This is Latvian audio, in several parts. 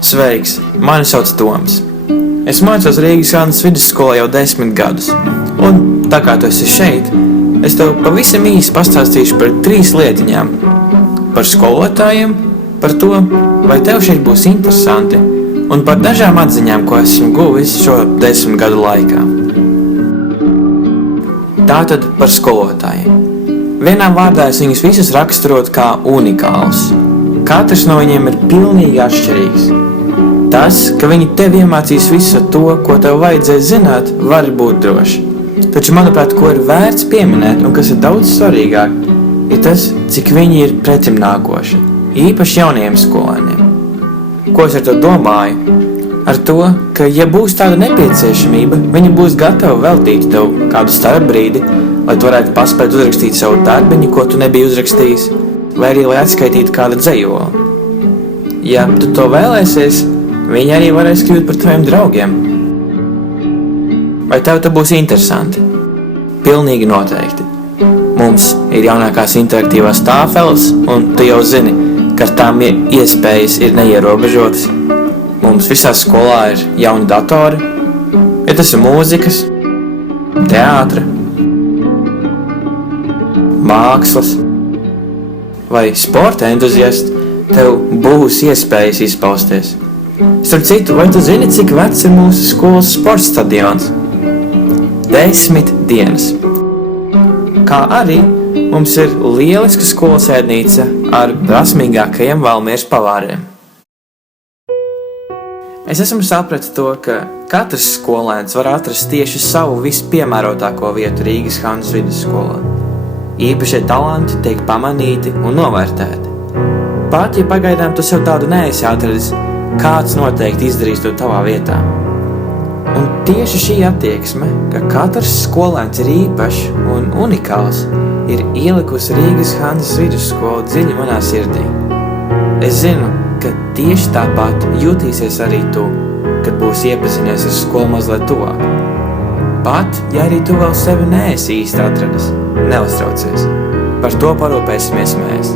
Sveiks, mani sauc Toms. Es mācos Rīgas Hanzas vidusskolā jau 10 gadus. Un tā kā tu esi šeit, es tev pavisam īsi pastāstīšu par 3 lietiņām. Par skolotājiem, par to, vai tev šeit būs interesanti, un par dažām atziņām, ko esmu guvis šo 10 gadu laikā. Tātad par skolotājiem. Vienā vārdā es viņus visus raksturotu kā unikālus. Katrs no viņiem ir pilnīgi atšķirīgs. Tas, ka viņi tev iemācīs visu to, ko tev vajadzēs zināt, var būt droši. Taču, manuprāt, ko ir vērts pieminēt un kas ir daudz svarīgāk, ir tas, cik viņi ir pretimnākoši, īpaši jaunajiem skolēniem. Ko es ar to domāju? Ar to, ka, ja būs tāda nepieciešamība, viņi būs gatavi veltīt tev kādu starpbrīdi, lai tu varētu paspēt uzrakstīt savu darbiņu, ko tu nebija uzrakstījis, vai arī, lai atskaitītu kādu dzejoli. Ja tu to vēlēsies, viņi arī varēs kļūt par taviem draugiem. Vai tev būs interesanti? Pilnīgi noteikti. Mums ir jaunākās interaktīvās tāfeles, un tu jau zini, ka ar tām iespējas ir neierobežotas. Mums visā skolā ir jauni datori, ja tas ir mūzikas, teātra, mākslas vai sporta entuziasts, tev būs iespējas izpausties. Starp citu, vai tu zini, cik vecs ir mūsu skolas sports stadions? 10 dienas. Kā arī mums ir lieliska skolasēdnīca ar prasmīgākajiem Valmieras pavāriem. Es esmu sapratis to, ka katrs skolēns var atrast tieši savu vispiemērotāko vietu Rīgas Hanzas vidusskolā. Īpašie talanti tiek pamanīti un novērtēti. Pat, ja pagaidām tu sev tādu neesi atradis, kāds noteikti izdarīs to tavā vietā. Un tieši šī attieksme, ka katrs skolēns ir īpašs un unikāls, ir ielikusi Rīgas Hanzas vidusskolu dziļi manā sirdī. Es zinu, ka tieši tāpat jutīsies arī tu, kad būsi iepazinies ar skolu mazliet tuvāk. Pat, ja arī tu vēl sevi neesi īsti atradis, neuztraucies. Par to parūpēsimies mēs,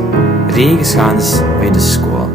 Rīgas Hanzas vidusskola.